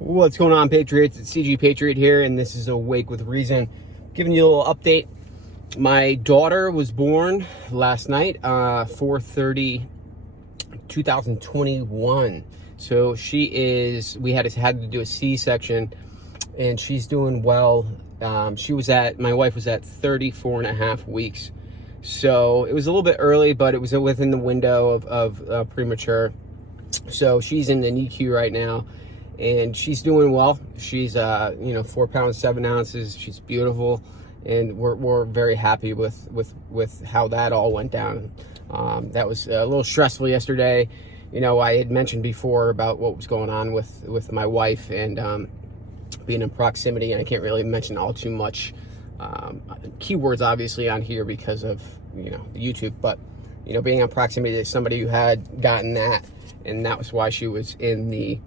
What's going on, Patriots? It's CG Patriot here, and this is Awake with Reason. Giving you a little update. My daughter was born last night, 4/30, 2021. So we had to do a C-section, and she's doing well. My wife was at 34 and a half weeks. So it was a little bit early, but it was within the window of premature. So she's in the NICU right now. And she's doing well. She's 4 pounds 7 ounces. She's beautiful, and we're very happy with how that all went down. That was a little stressful yesterday. I had mentioned before about what was going on with my wife and being in proximity, and I can't really mention all too much keywords obviously on here because of YouTube, but being in proximity to somebody who had gotten that, and that was why she was in the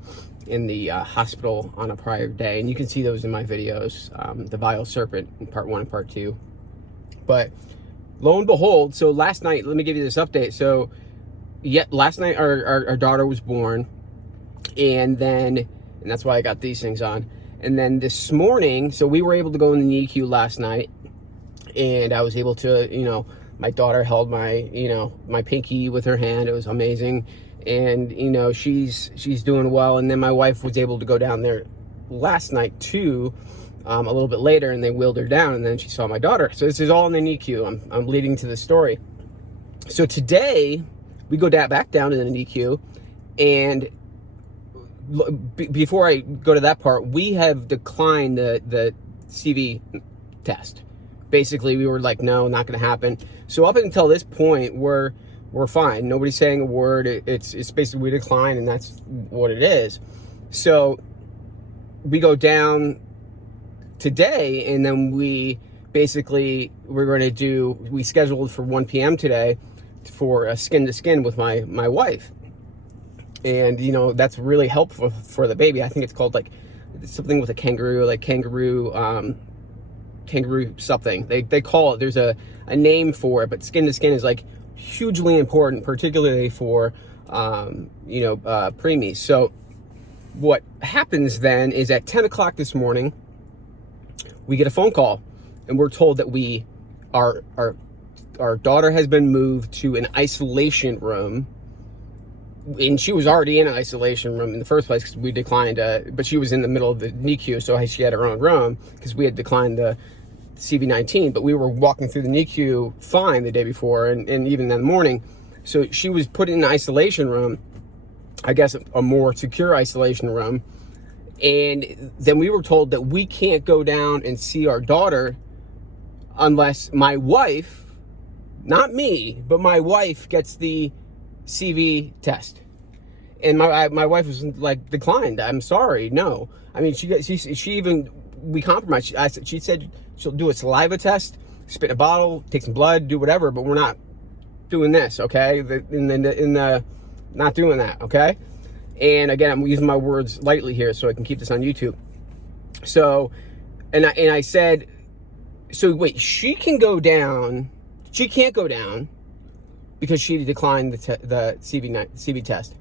hospital on a prior day. And you can see those in my videos, the vile serpent in part 1 and part 2. But lo and behold, so last night, let me give you this update. So last night our daughter was born, and that's why I got these things on. And then this morning, so we were able to go in the NICU last night, and I was able to, my daughter held my pinky with her hand. It was amazing. And she's doing well. And then my wife was able to go down there last night too, a little bit later, and they wheeled her down, and then she saw my daughter. So this is all in the NICU. I'm leading to the story. So today we go back down to the NICU, and before I go to that part, we have declined the CV test. Basically, we were like, no, not going to happen. So up until this point, we're fine. Nobody's saying a word. It's basically we decline, and that's what it is. So we go down today, and then we scheduled for 1 p.m. today for a skin-to-skin with my wife. And, that's really helpful for the baby. I think it's called something with a kangaroo, kangaroo something. They call it, there's a name for it, but skin-to-skin is hugely important, particularly for preemies. So what happens then is at 10 o'clock this morning, we get a phone call, and we're told that our daughter has been moved to an isolation room. And she was already in an isolation room in the first place because we declined, but she was in the middle of the NICU, so she had her own room because we had declined the CV-19, but we were walking through the NICU fine the day before and even in the morning. So she was put in an isolation room, I guess a more secure isolation room. And then we were told that we can't go down and see our daughter unless my wife, not me, but my wife gets the CV test. And my wife was declined. I'm sorry, no. I mean, we compromised. She said she'll do a saliva test, spit in a bottle, take some blood, do whatever, but we're not doing this, okay? Not doing that, okay? And again, I'm using my words lightly here so I can keep this on YouTube. So, and I said, so wait, she can't go down because she declined the CV test.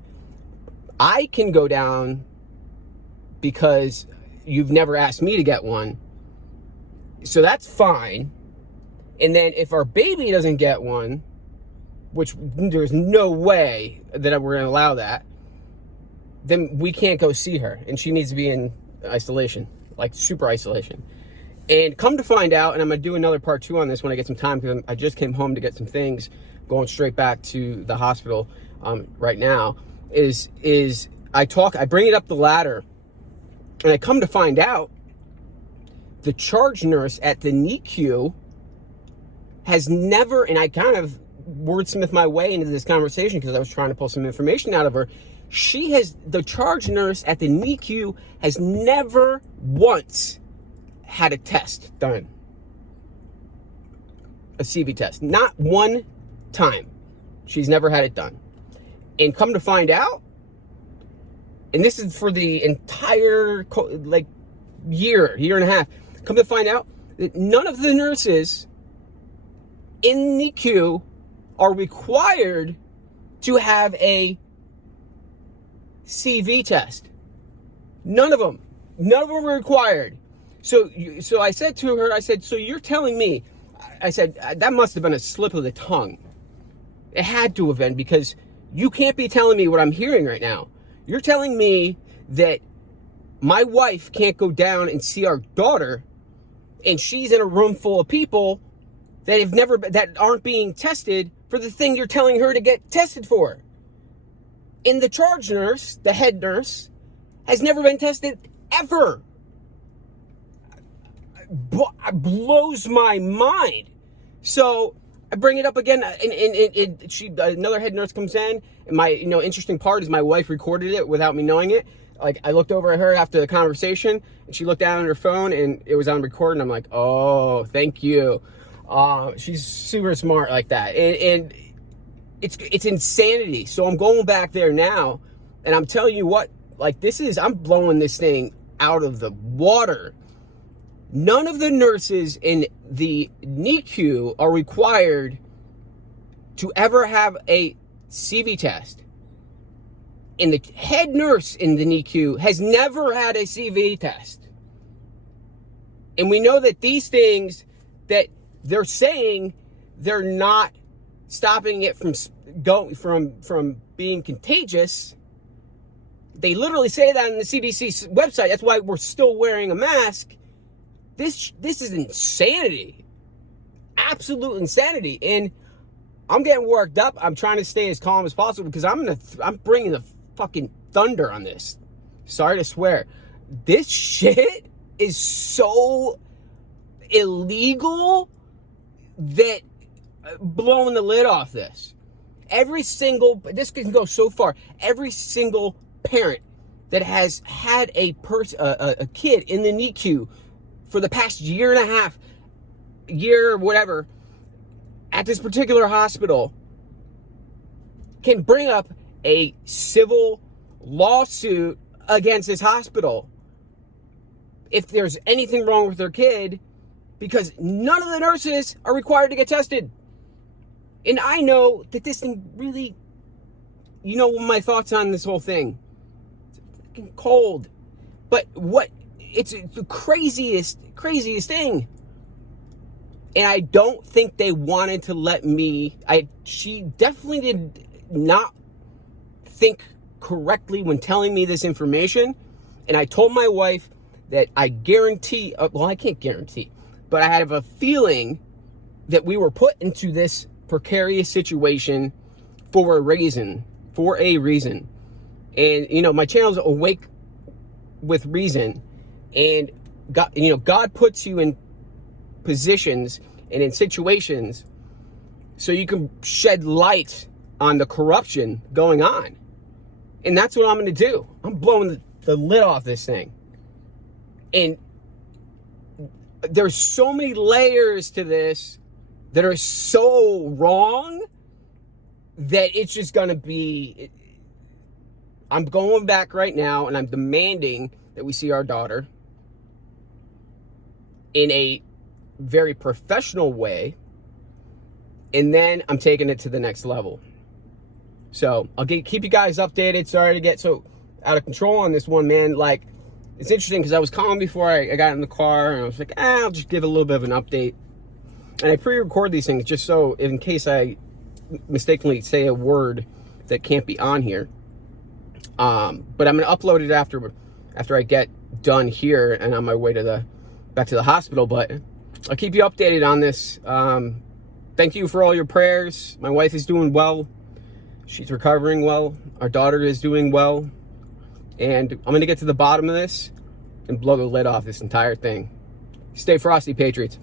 I can go down because you've never asked me to get one. So that's fine. And then if our baby doesn't get one, which there's no way that we're going to allow that, then we can't go see her. And she needs to be in isolation, super isolation. And come to find out, and I'm going to do another part 2 on this when I get some time, because I just came home to get some things, going straight back to the hospital right now, is I bring it up the ladder, and I come to find out the charge nurse at the NICU has never, and I kind of wordsmith my way into this conversation because I was trying to pull some information out of her. The charge nurse at the NICU has never once had a test done. A CV test. Not one time. She's never had it done. And come to find out, and this is for the entire year and a half, come to find out that none of the nurses in NICU are required to have a CV test. None of them. None of them were required. So I said to her, I said, so you're telling me, I said, that must have been a slip of the tongue. It had to have been, because you can't be telling me what I'm hearing right now. You're telling me that my wife can't go down and see our daughter, and she's in a room full of people that aren't being tested for the thing you're telling her to get tested for. And the charge nurse, the head nurse, has never been tested ever. Blows my mind. So I bring it up again, and another head nurse comes in, and my interesting part is my wife recorded it without me knowing it. Like, I looked over at her after the conversation, and she looked down at her phone, and it was on record, and I'm like, oh, thank you. She's super smart like that, and it's insanity. So I'm going back there now, and I'm telling you what, like, I'm blowing this thing out of the water. None of the nurses in the NICU are required to ever have a CV test. And the head nurse in the NICU has never had a CV test. And we know that these things that they're saying, they're not stopping it from being contagious. They literally say that on the CDC website. That's why we're still wearing a mask. This is insanity. Absolute insanity. And I'm getting worked up. I'm trying to stay as calm as possible, because I'm bringing the fucking thunder on this. Sorry to swear. This shit is so illegal that blowing the lid off this. This can go so far. Every single parent that has had a kid in the NICU for the past year and a half, year or whatever, at this particular hospital, can bring up a civil lawsuit against this hospital if there's anything wrong with their kid, because none of the nurses are required to get tested. And I know that this thing really, my thoughts on this whole thing. It's fucking cold. But it's the craziest thing. And I don't think they wanted to let me, she definitely did not think correctly when telling me this information. And I told my wife that I guarantee, well, I can't guarantee, but I have a feeling that we were put into this precarious situation for a reason. And, my channel's Awake with Reason. And God puts you in positions and in situations so you can shed light on the corruption going on. And that's what I'm going to do. I'm blowing the lid off this thing. And there's so many layers to this that are so wrong that it's just going to be... I'm going back right now, and I'm demanding that we see our daughter in a very professional way, and then I'm taking it to the next level. So I'll keep you guys updated. Sorry to get so out of control on this one, man. Like, it's interesting because I was calm before I got in the car, and I was like, I'll just give a little bit of an update. And I pre-record these things just so in case I mistakenly say a word that can't be on here. But I'm going to upload it after I get done here and on my way to back to the hospital. But I'll keep you updated on this. Thank you for all your prayers. My wife is doing well. She's recovering well. Our daughter is doing well. And I'm going to get to the bottom of this and blow the lid off this entire thing. Stay frosty, Patriots.